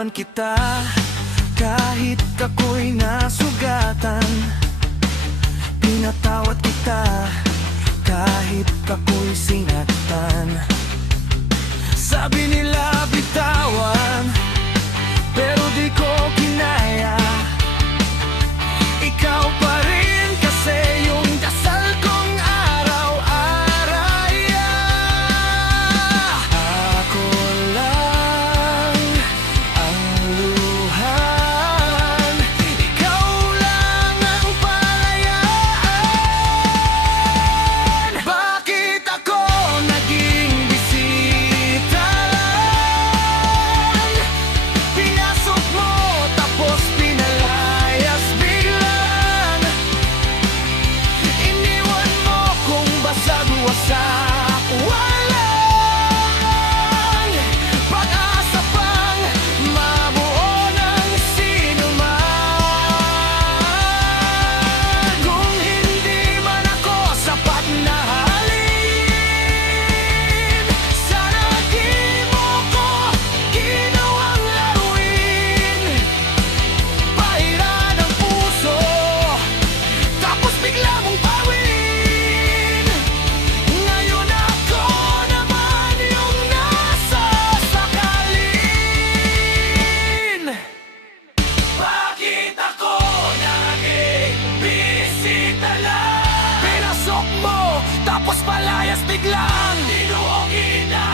Pinaglaban kita kahit ako'y nasugatan. Pinatawad kita kahit ako'y sinaktan. Sabi nila bitawan, pero di ko kinaya. Ikaw pa rin kasi yung dasal kong araw-araya. Ako lang ang luhan, ikaw lang ang palayaan. Bakit ako naging bisita lang? Pinasok mo tapos pinalayas biglang. Iniwan mo kung basag-wasak, walang pag-asa pang mabuo ng sinuman. Kung hindi man ako sapat na halin, sana di mo ko ginawang laruin. Pahira ng puso, tapos bigla mong bawin. Ngayon ako naman yung nasa sakalin. Bakit ako naging bisita lang? Pinasok mo, tapos palayas biglang. Tinuong kita